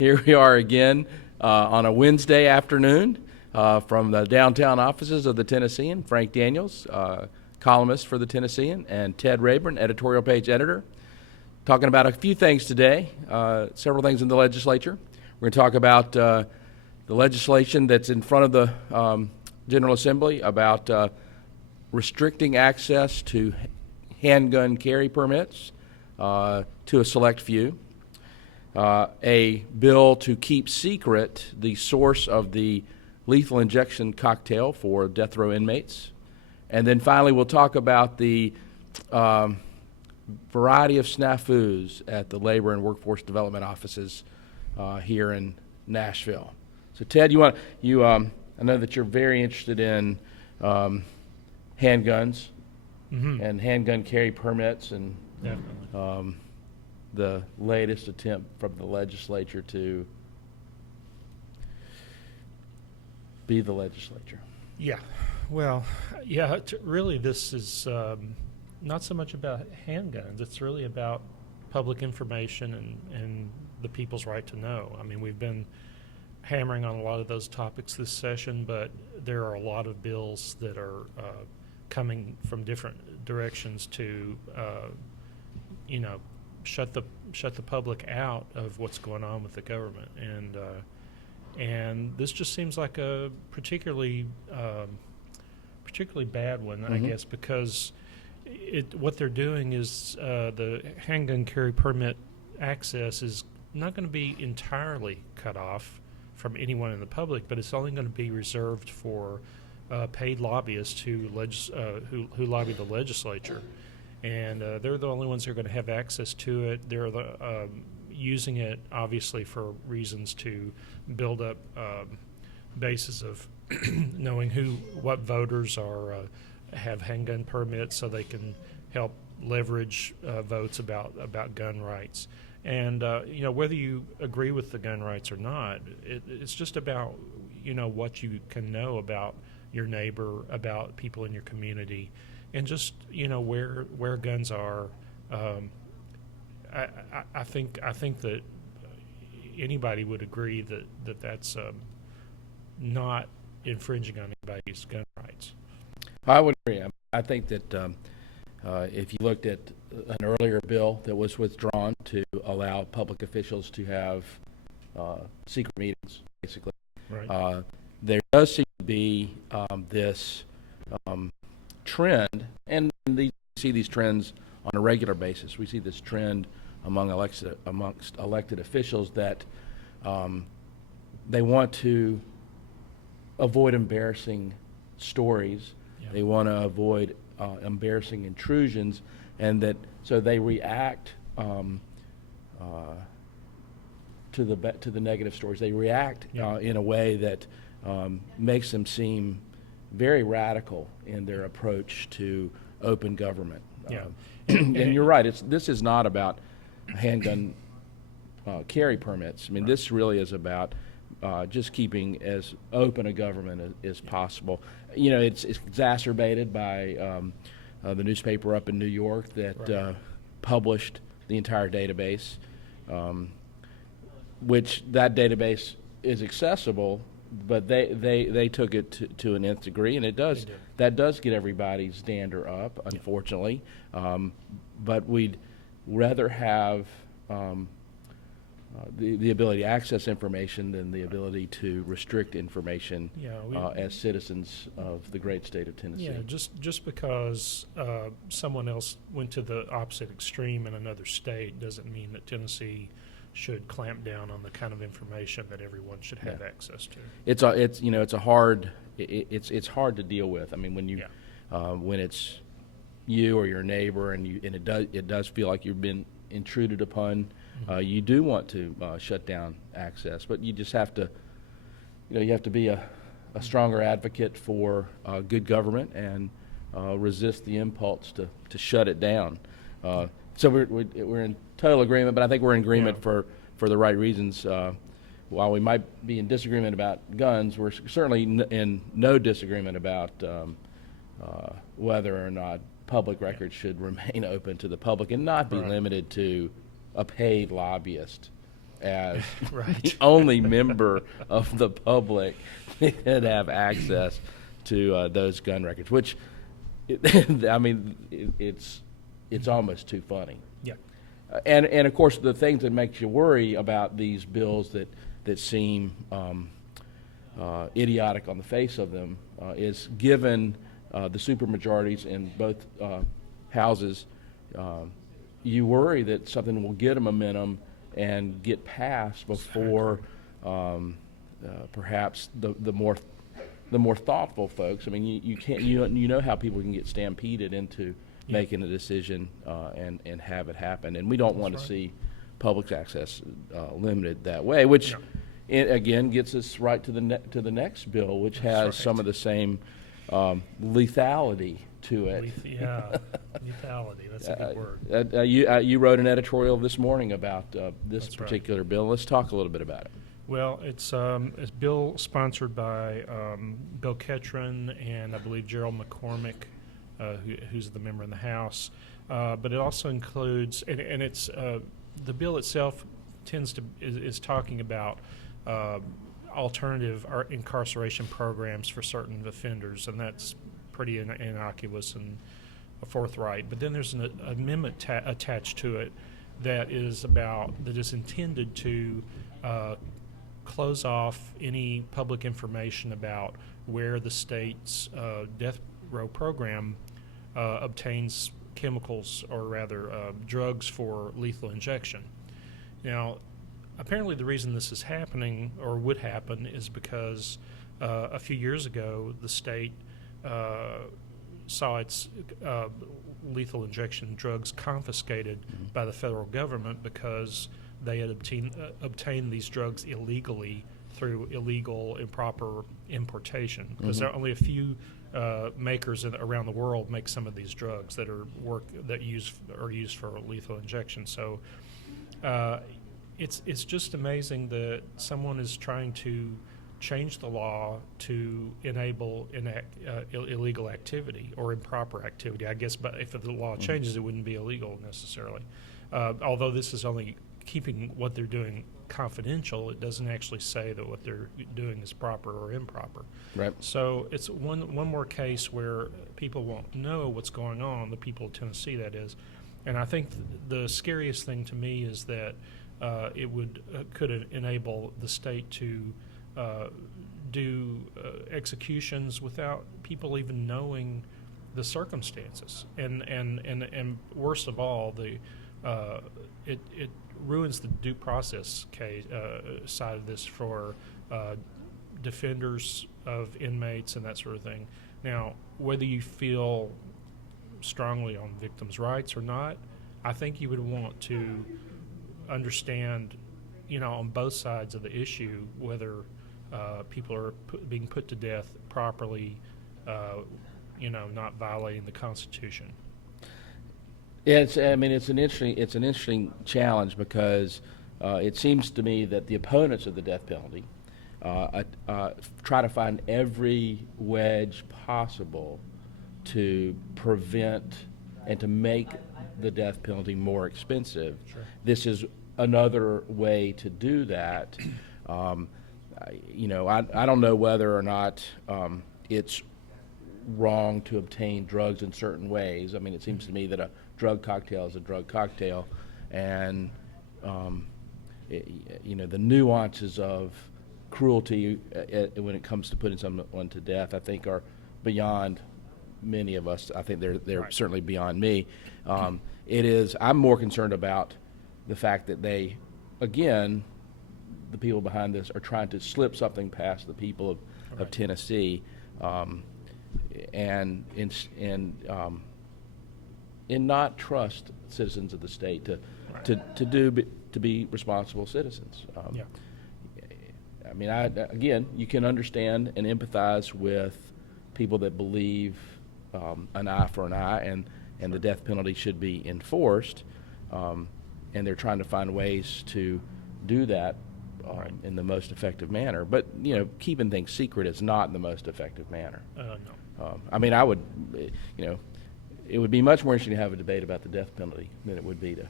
Here we are again on a Wednesday afternoon from the downtown offices of the Tennessean. Frank Daniels, columnist for the Tennessean, and Ted Rayburn, editorial page editor. Talking about a few things today, several things in the legislature. We're going to talk about the legislation that's in front of the General Assembly about restricting access to handgun carry permits to a select few. A bill to keep secret the source of the lethal injection cocktail for death row inmates. And then finally, we'll talk about the variety of snafus at the labor and workforce development offices here in Nashville. So, Ted, I know that you're very interested in handguns and handgun carry permits and the latest attempt from the legislature to be the legislature. Yeah. Well, yeah, really this is not so much about handguns. It's really about public information and the people's right to know. I mean, we've been hammering on a lot of those topics this session, but there are a lot of bills that are coming from different directions to, shut the public out of what's going on with the government, and this just seems like a particularly bad one, I guess, because what they're doing is the handgun carry permit access is not going to be entirely cut off from anyone in the public, but it's only going to be reserved for paid lobbyists who lobby the legislature. And they're the only ones who are going to have access to it. They're using it, obviously, for reasons to build up bases of knowing what voters have handgun permits, so they can help leverage votes about gun rights. And whether you agree with the gun rights or not, it's just about what you can know about your neighbor, about people in your community. And just where guns are, I think that anybody would agree that that's not infringing on anybody's gun rights. I would agree. I think that if you looked at an earlier bill that was withdrawn to allow public officials to have secret meetings, basically, Right. There does seem to be this trend, and we see these trends on a regular basis. We see this trend amongst elected officials that they want to avoid embarrassing stories. Yeah. They want to avoid embarrassing intrusions, and so they react to the negative stories. They react in a way that makes them seem very radical in their approach to open government. Yeah. And you're right. This is not about handgun carry permits. I mean, this really is about just keeping as open a government as possible. It's exacerbated by the newspaper up in New York that published the entire database, which that database is accessible, but they took it to an nth degree, and that does get everybody's dander up, unfortunately. But we'd rather have the ability to access information than the ability to restrict information as citizens of the great state of Tennessee. Yeah, just because someone else went to the opposite extreme in another state doesn't mean that Tennessee should clamp down on the kind of information that everyone should have access to. It's hard to deal with. I mean, when it's you or your neighbor, and it does feel like you've been intruded upon. You do want to shut down access, but you just have to, you have to be a stronger advocate for good government and resist the impulse to shut it down. So we're in total agreement, but I think we're in agreement for the right reasons. While we might be in disagreement about guns, we're certainly in no disagreement about whether or not public records should remain open to the public and not be limited to a paid lobbyist as Right. the only member of the public that have access to those gun records, which, I mean, it's almost too funny. Yeah. And of course, the things that makes you worry about these bills that seem idiotic on the face of them is given the supermajorities in both houses, you worry that something will get a momentum and get passed before perhaps the more thoughtful folks. I mean, you can't you know how people can get stampeded into making a decision and have it happen, and we don't want to see public access limited that way, which again gets us right to the next bill, which has some of the same lethality to it. Lethality. That's a good word. You wrote an editorial this morning about this That's particular bill. Let's talk a little bit about it. Well, it's a bill sponsored by Bill Ketron and I believe Gerald McCormick, who's the member in the House. But it also includes, and it's the bill itself is talking about alternative incarceration programs for certain offenders, and that's pretty innocuous and forthright. But then there's an amendment attached to it that is intended to close off any public information about where the state's death row program obtains chemicals, or rather drugs for lethal injection. Now, apparently the reason this is happening, or would happen, is because a few years ago the state saw its lethal injection drugs confiscated by the federal government because they had obtained these drugs illegally through illegal, improper importation. Because there are only a few makers around the world make some of these drugs that are used for lethal injection. So it's just amazing that someone is trying to change the law to enable illegal activity or improper activity. I guess, but if the law changes, it wouldn't be illegal necessarily. Although this is only keeping what they're doing confidential, it doesn't actually say that what they're doing is proper or improper. Right. So it's one more case where people won't know what's going on, the people of Tennessee, that is. And I think the scariest thing to me is that it could enable the state to do executions without people even knowing the circumstances. And worst of all, it ruins the due process case side of this for defenders of inmates and that sort of thing. Now, whether you feel strongly on victims' rights or not, I think you would want to understand, on both sides of the issue, whether people are being put to death properly, not violating the Constitution. It's an interesting challenge because it seems to me that the opponents of the death penalty try to find every wedge possible to prevent and to make the death penalty more expensive. Sure. This is another way to do that. I don't know whether or not it's wrong to obtain drugs in certain ways. I mean, it seems to me that a drug cocktail is a drug cocktail, and the nuances of cruelty when it comes to putting someone to death, I think, are beyond many of us. I think they're Right. certainly beyond me. I'm more concerned about the fact that they, again, the people behind this are trying to slip something past the people of Right. Tennessee, and not trust citizens of the state to be responsible citizens. Yeah. I mean, again, you can understand and empathize with people that believe an eye for an eye and the death penalty should be enforced, and they're trying to find ways to do that Right. in the most effective manner. But keeping things secret is not the most effective manner. No. I mean, it would be much more interesting to have a debate about the death penalty than it would be to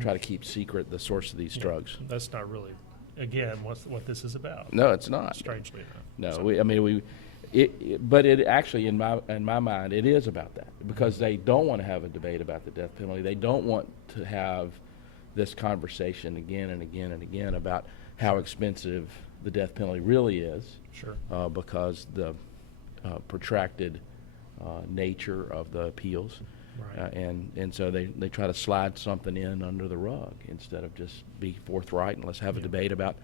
try to keep secret the source of these drugs. That's not really, again, what this is about. No, it's not. Strangely No, enough. So, but it actually, in my mind, it is about that, because they don't want to have a debate about the death penalty. They don't want to have this conversation again and again and again about how expensive the death penalty really is, sure. because the protracted nature of the appeals. Right. And so they try to slide something in under the rug instead of just be forthright and let's have a debate about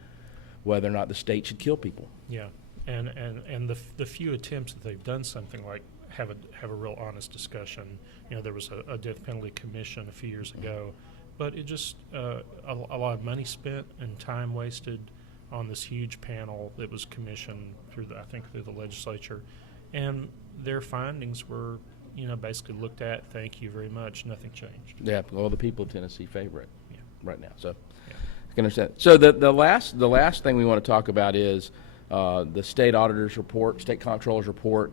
whether or not the state should kill people. Yeah, and the few attempts that they've done something like have a real honest discussion. There was a death penalty commission a few years ago, but it just a lot of money spent and time wasted on this huge panel that was commissioned through the legislature, and their findings were basically looked at. Thank you very much. Nothing changed. Yeah, well, the people of Tennessee favor it right now. So Yeah. I can understand. So the last thing we want to talk about is the state auditor's report, state comptroller's report,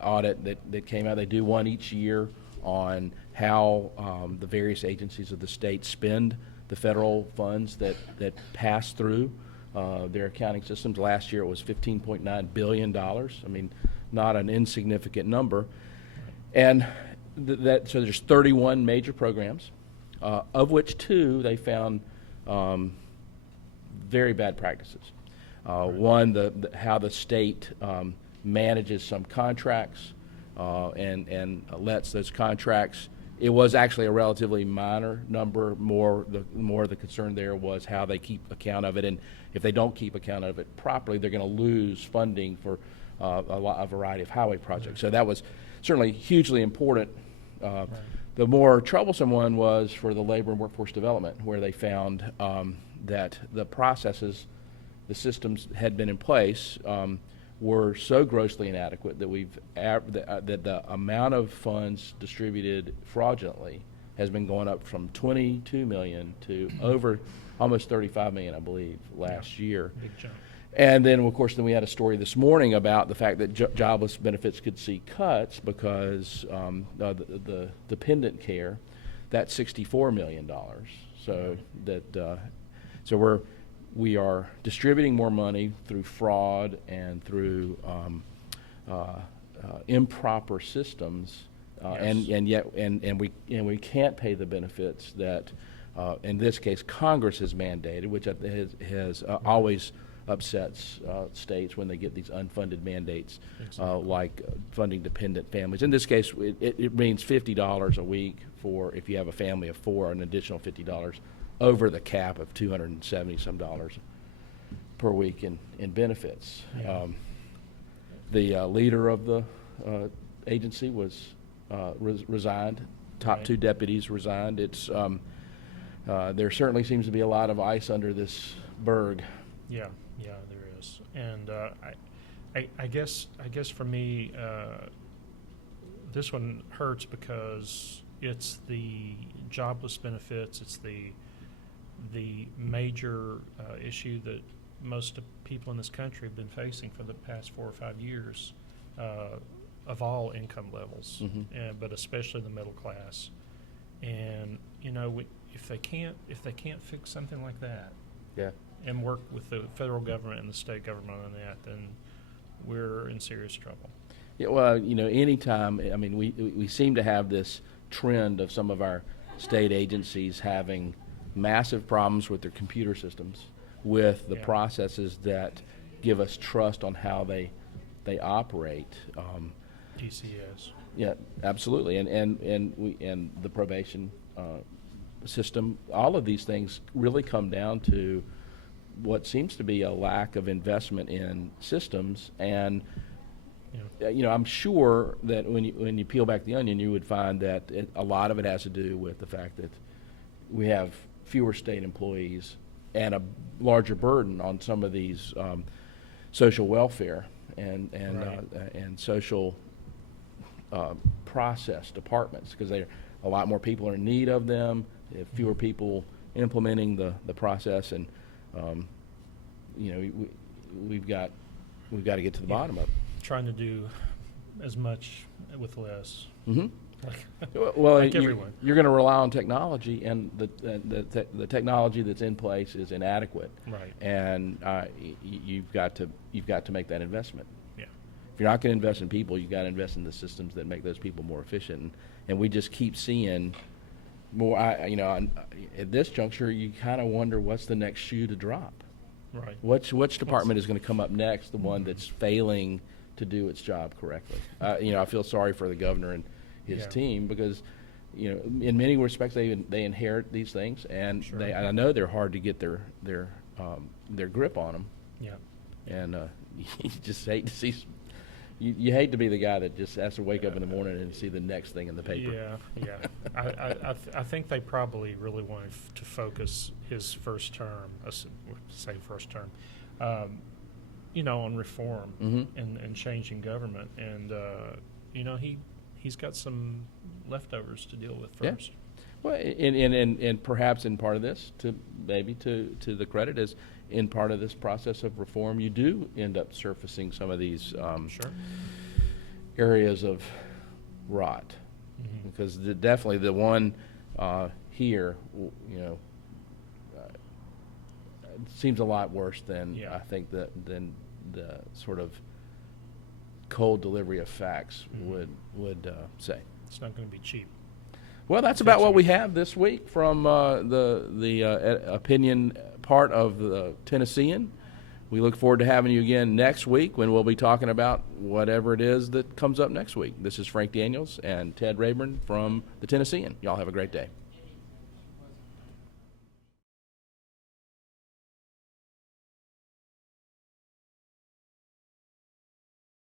audit that came out. They do one each year on how the various agencies of the state spend the federal funds that pass through their accounting systems. Last year it was $15.9 billion. I mean, not an insignificant number. And so there's 31 major programs, of which 2 they found very bad practices. One, how the state manages some contracts and lets those contracts. It was actually a relatively minor number. More the concern there was how they keep account of it, and if they don't keep account of it properly, they're going to lose funding for a variety of highway projects. So that was certainly hugely important. The more troublesome one was for the labor and workforce development, where they found that the processes, the systems had been in place, were so grossly inadequate that that the amount of funds distributed fraudulently has been going up from 22 million to over almost 35 million, I believe, last year. Big jump. And then, of course, we had a story this morning about the fact that jobless benefits could see cuts because the dependent care, that's $64 million. So we are distributing more money through fraud and through improper systems, and we can't pay the benefits that, in this case, Congress has mandated, which has always upsets states when they get these unfunded mandates, like funding dependent families. In this case, it means $50 a week for if you have a family of 4, an additional $50 over the cap of $270 some per week in benefits. Yeah. The leader of the agency was resigned. Top 2 deputies resigned. It's there certainly seems to be a lot of ice under this berg. Yeah, there is, and I guess for me, this one hurts because it's the jobless benefits. It's the major issue that most people in this country have been facing for the past 4 or 5 years, of all income levels, but especially the middle class. And if they can't fix something like that, and work with the federal government and the state government on that, then we're in serious trouble. Yeah, well, anytime, I mean, we seem to have this trend of some of our state agencies having massive problems with their computer systems, with the processes that give us trust on how they operate. DCS. Yeah, absolutely, and the probation system. All of these things really come down to what seems to be a lack of investment in systems, and I'm sure that when you peel back the onion, you would find that a lot of it has to do with the fact that we have fewer state employees and a larger burden on some of these social welfare and social process departments, because a lot more people are in need of them. They have fewer people implementing the process, and we've got to get to the bottom of it. Trying to do as much with less. Mm-hmm. Well, like everyone. you're going to rely on technology, and the technology that's in place is inadequate. Right. And you've got to make that investment. Yeah. If you're not going to invest in people, you've got to invest in the systems that make those people more efficient. And we just keep seeing more. At this juncture, you kind of wonder what's the next shoe to drop. Right. Which department is going to come up next? The one that's failing to do its job correctly. I feel sorry for the governor and his Yeah. team because, in many respects they inherit these things, and Sure. I know they're hard to get their grip on them, Yeah. and you just hate to see. You hate to be the guy that just has to wake up in the morning and see the next thing in the paper. Yeah. I think they probably really wanted to focus his first term, say first term, on reform Mhm. and changing government, and he's got some leftovers to deal with Yeah. first. Well, and perhaps in part of this, to the credit is, in part of this process of reform, you do end up surfacing some of these Sure. areas of rot, Mhm. because definitely the one here, seems a lot worse than Yeah. I think than the sort of cold delivery of facts Mhm. would say. It's not going to be cheap. Well, that's about what we have this week from the opinion part of the Tennessean. We look forward to having you again next week when we'll be talking about whatever it is that comes up next week. This is Frank Daniels and Ted Rayburn from the Tennessean. Y'all have a great day.